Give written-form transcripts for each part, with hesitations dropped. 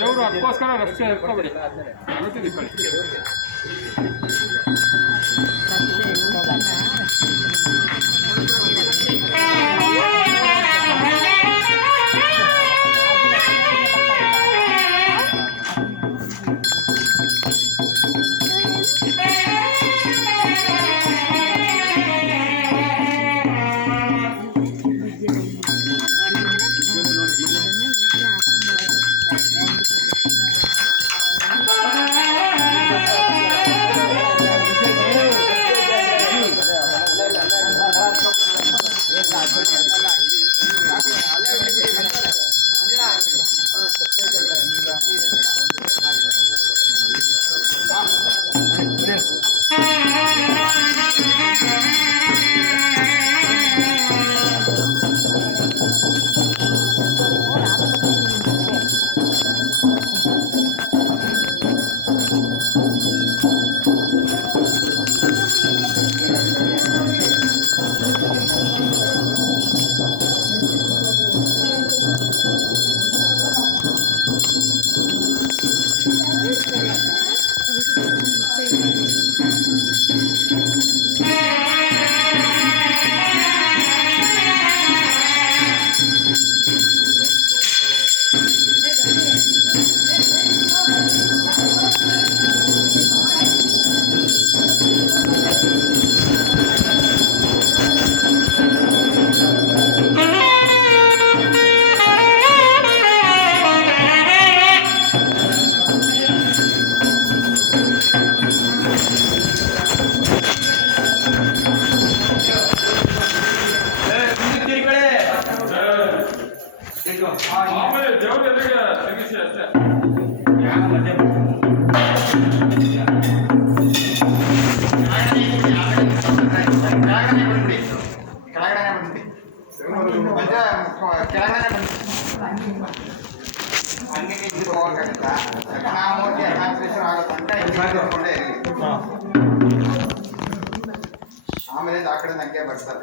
ದೇವರು ಅದಕ್ಕೋಸ್ಕರ ರಸ್ತೆ ಇಟ್ಕೊಬೇಡಿ. ಹೋಗಕ್ಕಾಗತ್ತಾ? ನಾವು ಹೋಗಿ ಅನಾಥರೇಶ್ವರ ಆಗುತ್ತಂತ ಇಟ್ಕೊಂಡೇ ಇರಲಿ. ಆಮೇಲೆ ಆ ಕಡೆ ನಂಗೆ ಬರ್ತಾರೆ.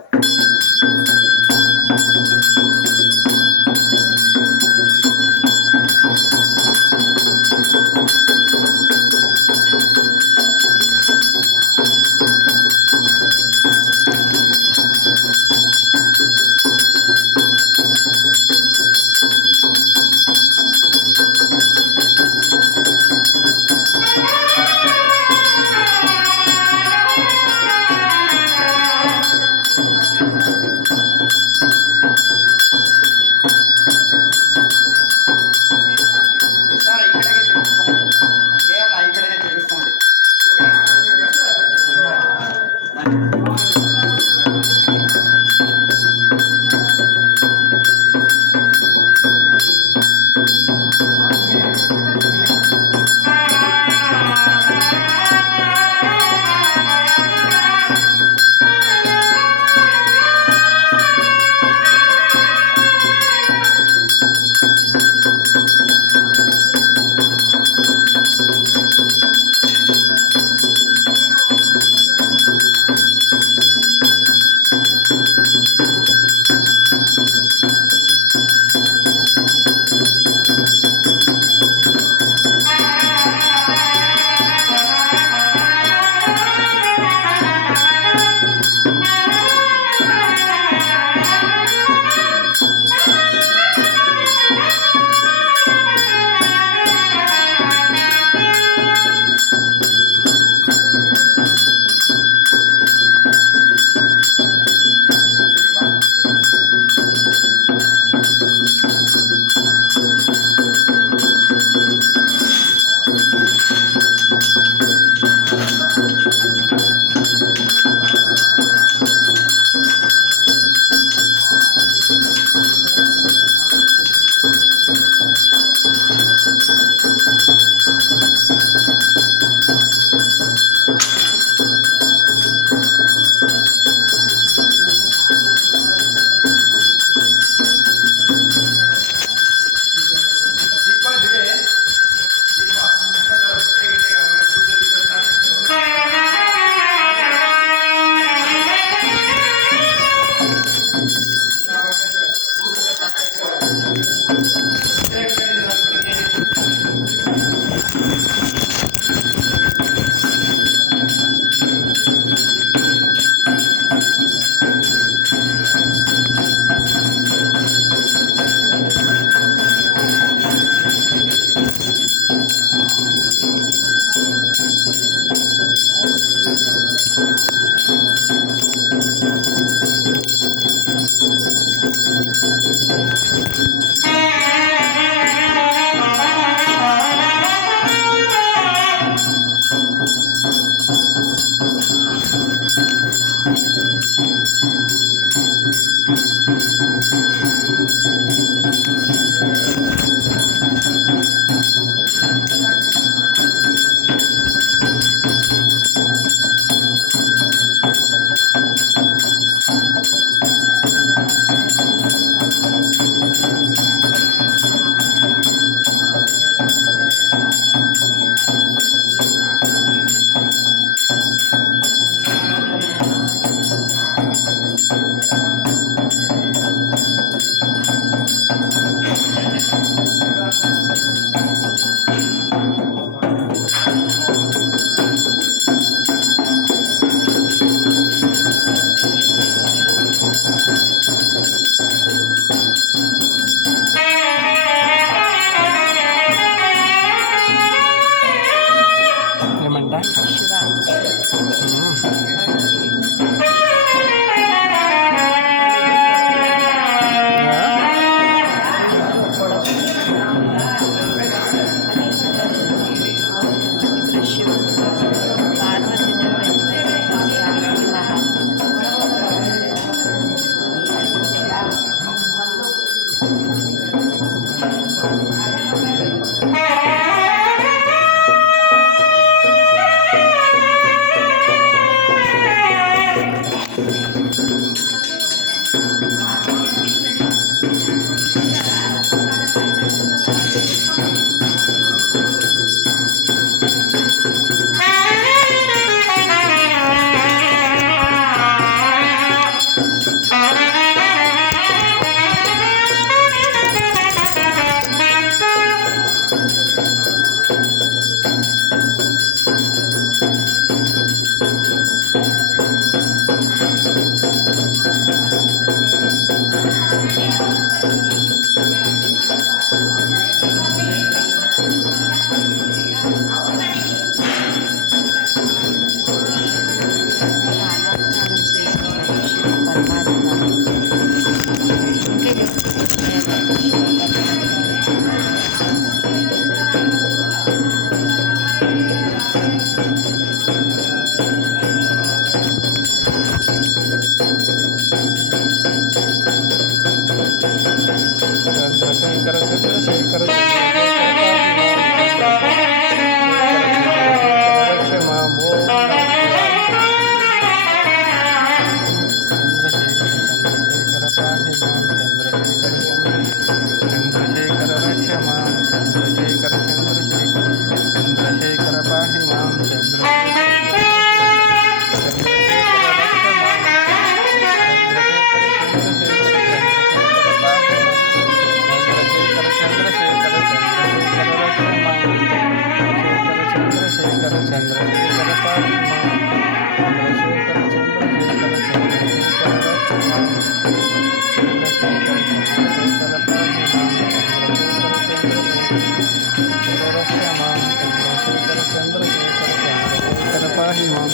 पाहि मां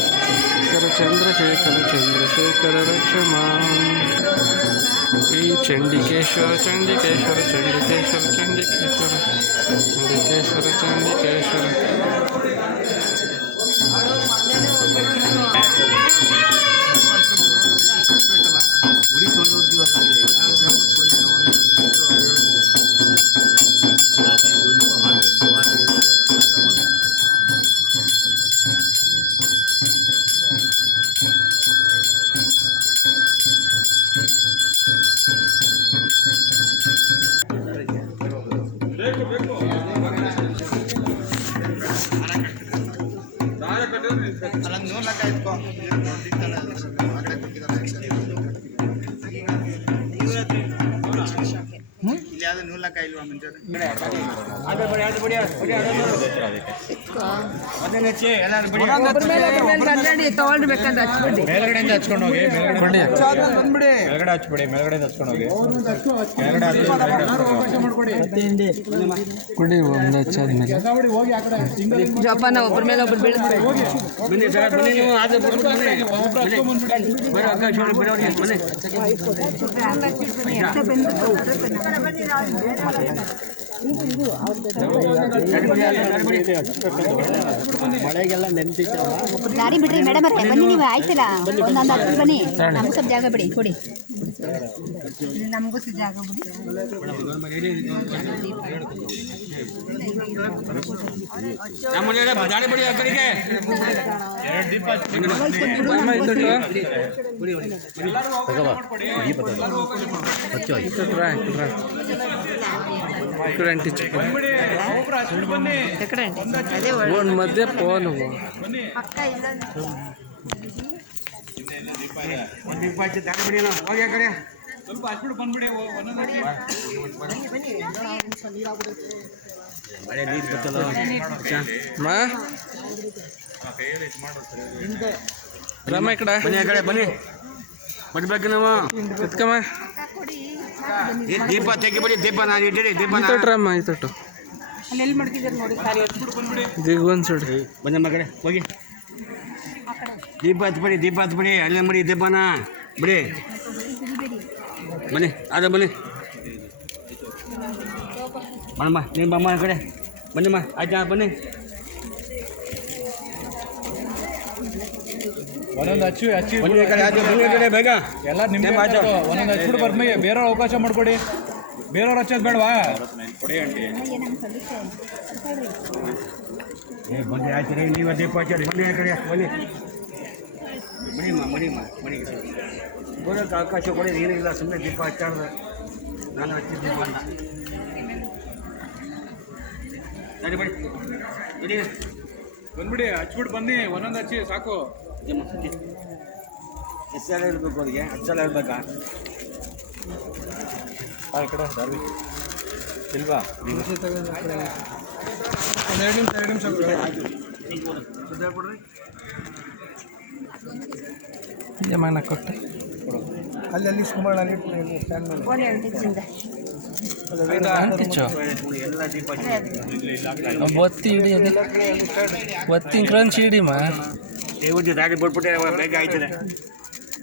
चन्द्रशेखर चन्द्रशेखर रक्ष मां श्री चण्डिकेश्वर चण्डिकेश्वर चण्डिकेश्वर चण्डिकेश्वर चण्डिकेश्वर चण्डिकेश्वर ಮೇಲ್ಗಡೆಯಿಂದ ಹಚ್ಕೊಂಡು ಹೋಗಿ ಮೇಲ್ಗಡೆ ಹಚ್ಬಿಡಿ ಮೇಲ್ಗಡೆ ಹಚ್ಕೊಂಡು ಹೋಗಿ ಕುಡಿ ಒಂದು ಹಚ್ಚಾದ್ಮೇಲೆ ಜೋಪಾನ ಒಬ್ಬರ ಮೇಲೆ ಒಬ್ಬರು ಬೀಳುತ್ತೆ. ಬನ್ನಿ ಸರ್ ಬನ್ನಿ ನೀವು ಆದ್ರೆ ಮಳೆಗೆಲ್ಲ ನೆನ್ಪಿಟ್ಟು ದಾರಿ ಬಿಡ್ರಿ ಮೇಡಮ್ ಅವ್ರೆ, ಬನ್ನಿ ನೀವು ಆಯ್ತಲ್ಲ ಒಂದೊಂದು ಹತ್ತು ಬನ್ನಿ, ನಮಗೂ ಸ್ವಲ್ಪ ಜಾಗ ಬಿಡಿ ಕೊಡಿ, ನಮಗೂ ಸ್ವಲ್ಪ ಜಾಗ ಬಿಡಿ. ದಾರಿ ಬಿಡಿ ಆ ಕಡೆಗೆ ఎక్కడ అంటే అదే ಒಂದು ಮಧ್ಯೆ ಫೋನು పక్క ఇల్లు ದಾರಿ ಬಿಡಿ ಹೋಗಿ ಆ ಕಡೆ ಮಳೆ ನೀರು ಬರ್ತಲ್ಲ ಮಾ ರಾಮ ಈ ಕಡೆ ಬನ್ನಿ ಆ ಕಡೆ ಬನ್ನಿ ಬರ್ಬೇಕು ನಾವು ಎತ್ಕಮ್ಮ ದೀಪ ತೆಗಿ ಬಿಡಿ ದೀಪ ನಾನು ಇಟ್ಟಿರಿ ದೀಪ ಈ ತೊಟ್ರಮ್ಮ ಈ ತೊಟ್ಟು ಅಲ್ಲಿ ಎಲ್ಲಿ ಮಾಡ್ತಿದ್ದಾರೆ ನೋಡಿ ಖಾಲಿ ಈಗ ಒಂದು ಸುಡ್ರಿ ಬನ್ನಿ ಮಗಡೆ ಹೋಗಿ ದೀಪ ಹತ್ಬಿಡಿ ದೀಪ ಹತ್ಬಿಡಿ ಅಲ್ಲೇ ಮಾಡಿ ದೀಪನ ಬಿಡಿ ಬನ್ನಿ ಅದೇ ಬನ್ನಿ ಬಣ್ಣಮ್ಮ ನೀನು ಬಮ್ಮ ಆ ಕಡೆ ಬನ್ನಿಮ್ಮ ಆಯ್ತಾ ಬನ್ನಿ ಒಂದೊಂದು ಹಚ್ಚಿ ಬನ್ನಿ ಆ ಕಡೆ ಆಯ್ತು ಬನ್ನಿ ಆ ಕಡೆ ಬೇಗ ಎಲ್ಲ ನಿಮ್ಗೆ ಒಂದೊಂದು ಹಚ್ಬಿಟ್ಟು ಬರ್ಮೇಲೆ ಬೇರೆಯವ್ರ ಅವಕಾಶ ಮಾಡಿಕೊಡಿ, ಬೇರೆಯವ್ರು ಹಚ್ಚೋದು ಬೇಡವಾ? ಏ ಬನ್ನಿ ಆಯ್ತು ರೀ ನೀವು ದೀಪ ಹಚ್ಚಿ ಬನ್ನಿ ಆ ಕಡೆ ಬನ್ನಿ ಮಣಿಮ್ಮ ಬರೋಕ್ಕೆ ಅವಕಾಶ ಕೊಡಿ, ಏನಿಲ್ಲ ಸುಮ್ಮನೆ ದೀಪ ಹಚ್ಚಾಡ್ದು ನಾನು ಹಚ್ಚಿದ ದೀಪ ಅಂತ ಸರಿ ಬಿಡಿ ಬಿಡಿ ಬಂದ್ಬಿಡಿ, ಹಚ್ಬಿಟ್ಟು ಬನ್ನಿ, ಒಂದೊಂದು ಹಚ್ಚಿ ಸಾಕು. ಎಷ್ಟು ಸಲ ಇರಬೇಕು ಅವ್ರಿಗೆ? 10 ಸಲ ಇರ್ಬೇಕಾ? ಈ ಕಡೆ ದಾರಿ ಇಲ್ವಾ? ಎರಡು ನಿಮಿಷ ಯಮನ ಕೊಟ್ಟೆ ಅಲ್ಲಿ ಸುಮಾರು ಅಂಟಿಚ್ಚು ಎಲ್ಲ ದೀಪ ಒತ್ತಿ ಹಿಡಿ ಅದೇ ಒತ್ತಿ ಕ್ರಂಚ್ ಹಿಡಿಮ ದೇವಜ್ಜಿ ದಾರಿ ಬಿಟ್ಬಿಟ್ಟೆ ಬೇಗ ಆಯ್ತದೆ.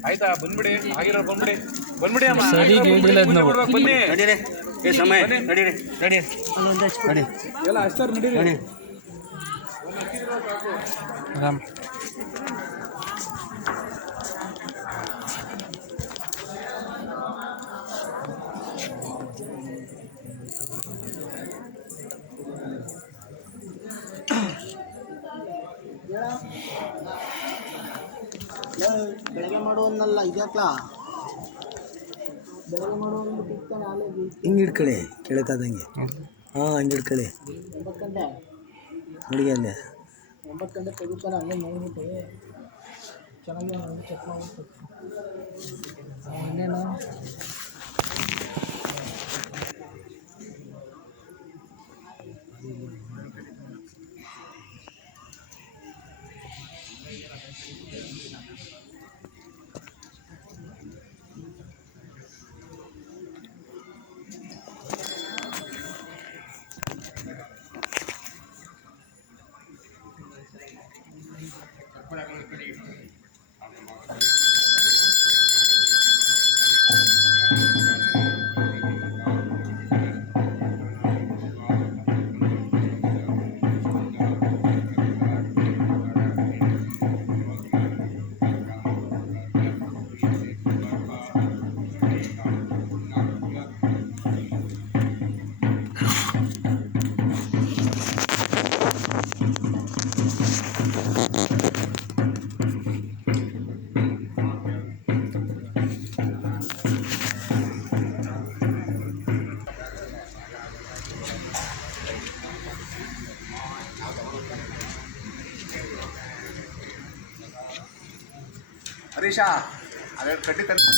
ಆಯ್ತಾ? ಬಂದ್ಬಿಡಿ, ಆಗಿರೋ ಬಂದ್ಬಿಡಿ ಅಮ್ಮ. ಸರಿಗೆ ಹಿಡಿಲ್ಲ ಅದ್ ನಾವು ಬನ್ನಿ, ನಡೀರಿ ಏ ಸಮಯ ನಡೀರಿ ನಡಿ ನಡಿ ಎಲ್ಲ ಅಷ್ಟಾರು ನಡೀರಿ. ನಡಿ ರಾಮ್ ಬೆಳಗ್ಗೆ ಮಾಡುವನ್ನಲ್ಲ ಇದ್ಯಾಕ್ಲ ಬೆಳಗ್ಗೆ ಮಾಡುವ ಹಿಂಗೆ ಹಿಡ್ಕೊಳ್ಳಿ ಕೆಳತಾದಂಗೆ ಹಾಂ ಹಂಗೆ ಹಿಡ್ಕೊಳ್ಳಿ 9 ಗಂಟೆ ಹುಡುಗಿ ಅಲ್ಲೇ 9 ಗಂಟೆ ತೆಗಿತಾರೆ, ಅಲ್ಲೇ ನೋಡ್ಬಿಟ್ಟು ಚೆನ್ನಾಗಿ ಚೆಕ್ ಮಾಡ್ಬಿಟ್ಟು ಇನ್ನೇನು ಸತೀಶ ಅದೇ ಕಟ್ಟಿ ತಂದು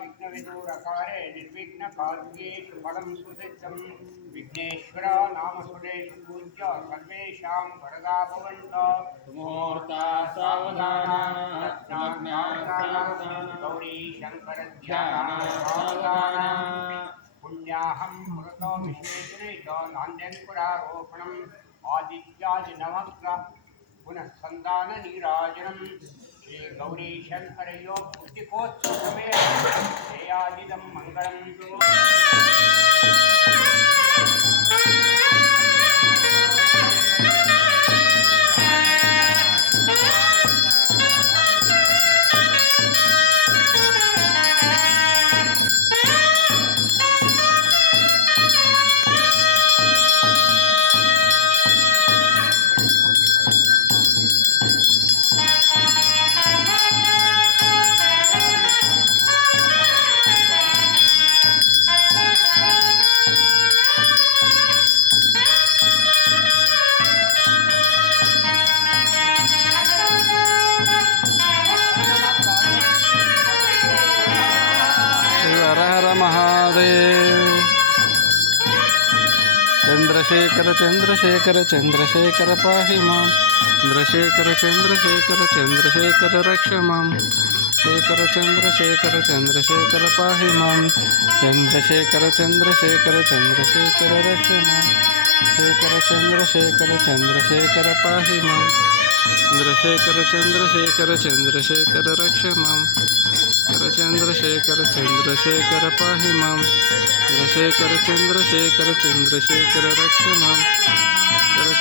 विघ्नविदूरकारे निर्विघ्नकार्येषु फलं सुसिद्धं विघ्नेश्वर नाम सुरेषु पूज्य सर्वेषां वरदा भवन्तु मुहूर्ता सावधाना गौरी शंकर ध्यान सावधाना पुण्याहं पुरतो विश्वेश्वरेश नान्यन्पुरारोपणम् आदित्यादिनवग्रह पुनः संदान नीराजनम् श्री गौरी शंकरयो पुष्टिकोत्सव समय जयादिदं मंगलम् हर हर महादेव। चंद्रशेखर चंद्रशेखर चंद्रशेखर पाहि मां। चंद्रशेखर चंद्रशेखर चंद्रशेखर रक्ष मां। शेखर चंद्रशेखर चंद्रशेखर पाहि मां। चंद्रशेखर चंद्रशेखर चंद्रशेखर रक्ष मां। शेखर चंद्रशेखर चंद्रशेखर पाहि मां। चंद्रशेखर चंद्रशेखर चंद्रशेखर रक्ष मां। चंद्रशेखर चंद्रशेखर पाहि मां। चंद्रशेखर चंद्रशेखर चंद्रशेखर रक्ष मां।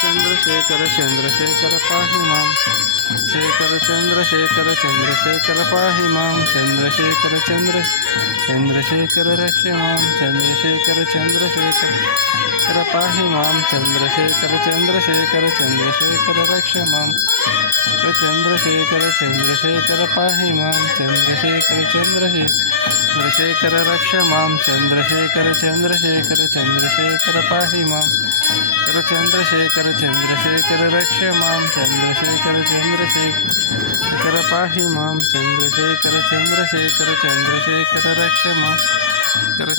चंद्रशेखर चंद्रशेखर पाहि मां। शेखर चंद्रशेखर चंद्रशेखर पाहि मां। चंद्रशेखर चंद्रशेखर रक्ष मां। चंद्रशेखर चंद्रशेखर पाहि मां। चंद्रशेखर चंद्रशेखर चंद्रशेखर रक्ष मां। चंद्रशेखर चंद्रशेखर पाहि मां। चंद्रशेखर चंद्रशेखर रक्ष मां। चंद्रशेखर चंद्रशेखर चंद्रशेखर पाहि मां। चंद्रशेखर चंद्रशेखर रक्ष मां। चंद्रशेखर चंद्रशेखर पाहि मां। चंद्रशेखर चंद्रशेखर चंद्रशेखर रक्ष मां।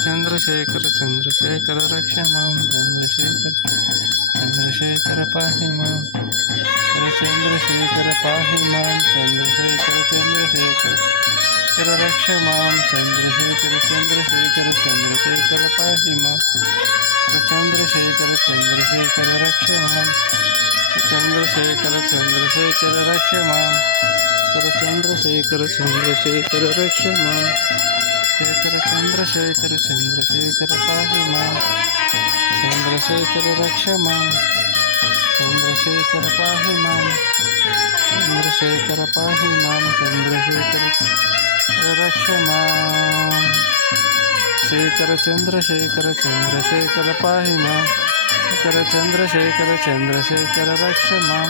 चंद्रशेखर चंद्रशेखर रक्ष मां। चंद्रशेखर चंद्रशेखर पाहि मां। चंद्रशेखर पाहि मां। चंद्रशेखर चंद्रशेखर रक्ष मां। चंद्रशेखर चंद्रशेखर चंद्रशेखर पाहि मां। चंद्रशेखर चंद्रशेखर रक्ष मां। चंद्रशेखर चंद्रशेखर रक्ष मां। चंद्रशेखर चंद्रशेखर रक्ष मां। शेखर चंद्रशेखर चंद्रशेखर पाहि मां। चंद्रशेखर रक्ष मां। चंद्रशेखर पाहि मां। चंद्रशेखर पाहि मां। चंद्रशेखर रक्ष मां। शेखर चंद्रशेखर चंद्रशेखर पाहि मां। शेखर चंद्रशेखर चंद्रशेखर रक्ष मां।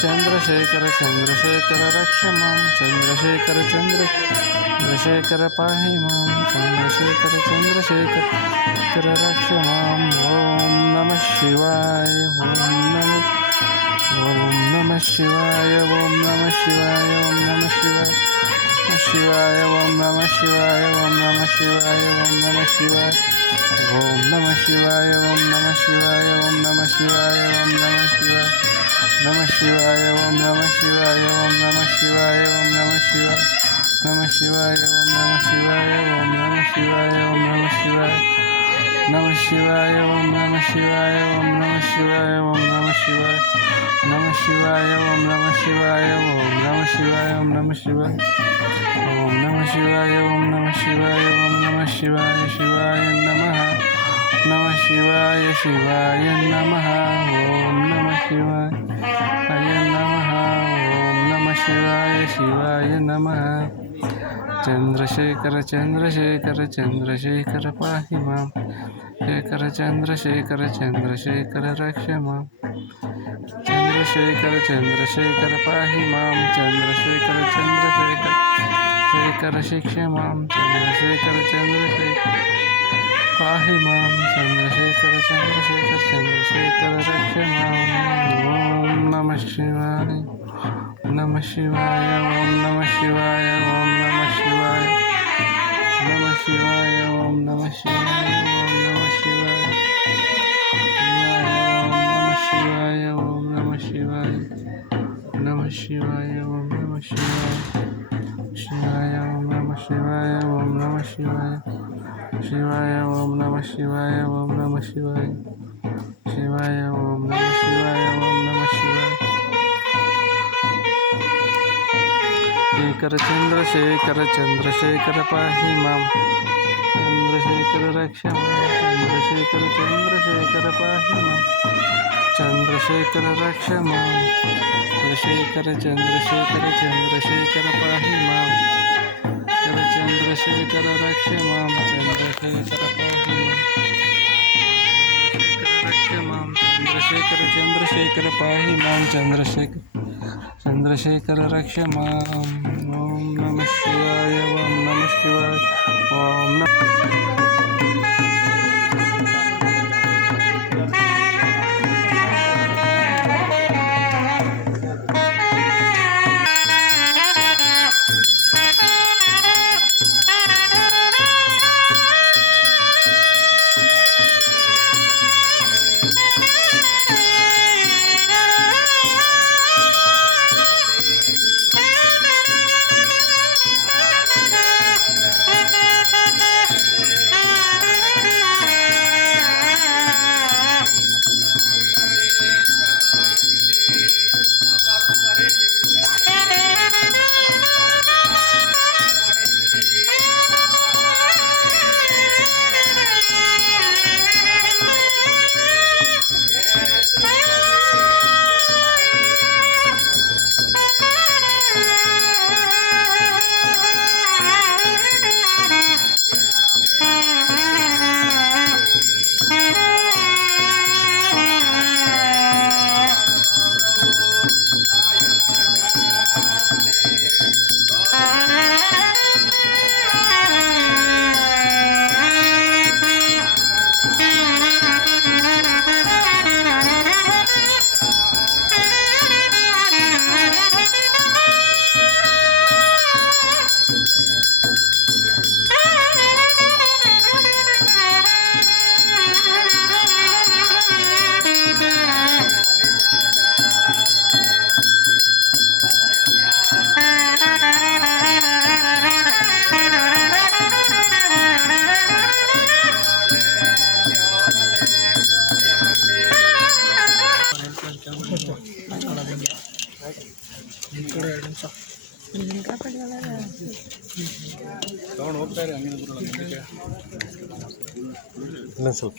चंद्रशेखर चंद्रशेखर रक्ष मां। चंद्रशेखर चंद्रशेखर पाहि मां। चंद्रशेखर चंद्रशेखर रक्ष मां। ओम नमः शिवाय। ओम नमः शिवाय। ओम नमः शिवाय। ओम नमः शिवाय। शिवाय ओम नमः शिवाय। ओम नमः शिवाय। ओम नमः शिवाय। ओम नमः शिवाय। ओम नमः शिवाय। ओम नमः शिवाय। ओम नमः शिवाय। नमः शिवाय। ओम नमः शिवाय। ओम नमः शिवाय। ओम नमः शिवाय। नमः शिवाय। ओम नमः शिवाय। ओम नमः शिवाय। ओम नमः शिवाय। नमः शिवाय। ओम नमः शिवाय। ओम नमः शिवाय। ओम नमः शिवाय। नमः शिवाय। ओम नमः शिवाय। ओम नमः शिवाय। ओम नमः शिवाय। ओम नमः शिवाय। ओम नमः शिवाय। ओम नमः शिवाय। शिवाय नमः। नमः शिवाय। शिवाय नमः। ओम नमः शिवाय नमः। ओम नमः शिवाय। शिवाय नमः। चंद्रशेखर चंद्रशेखर चंद्रशेखर पाहि मां शेखर चंद्रशेखर चंद्रशेखर रक्ष मां चंद्रशेखर चंद्रशेखर पाहि मां चंद्रशेखर चंद्रशेखर शेखर शिक्ष मां चंद्रशेखर चंद्रशेखर पाहि मां चंद्रशेखर चंद्रशेखर चंद्रशेखर रक्ष मां ओम नमः शिवाय नमः शिवाय ओम नमः शिवाय ओम नमः शिवाय नमः शिवाय ओम नमः शिवाय ओम नमः शिवाय ओम नमः शिवाय नमः शिवाय ओम नमः शिवाय शिवाय ओम नमः शिवाय ओम नमः शिवाय शिवाय ओम नमः शिवाय ओम नमः शिवाय शिवाय ओम नमः शिवाय ओम नमः शिवाय शेखर चंद्रशेखर चंद्रशेखर पाहि मां चंद्रशेखर रक्ष मां चंद्रशेखर चंद्रशेखर पाहि मां चंद्रशेखर रक्ष मां चंद्रशेखर चंद्रशेखर चंद्रशेखर पाहि मां चंद्रशेखर रक्ष मां चंद्रशेखर पाहि मां चंद्रशेखर चंद्रशेखर पाहि मां चंद्रशेखर रक्ष मां ओम नमः शिवाय ओम नमः शिवाय ओम ತಗೊಂಡು ಹೋಗ್ತಾರೆ ಹಂಗಿನ ಬರೋಲ್ಲ ಇನ್ನೊಂದು ಸ್ವಲ್ಪ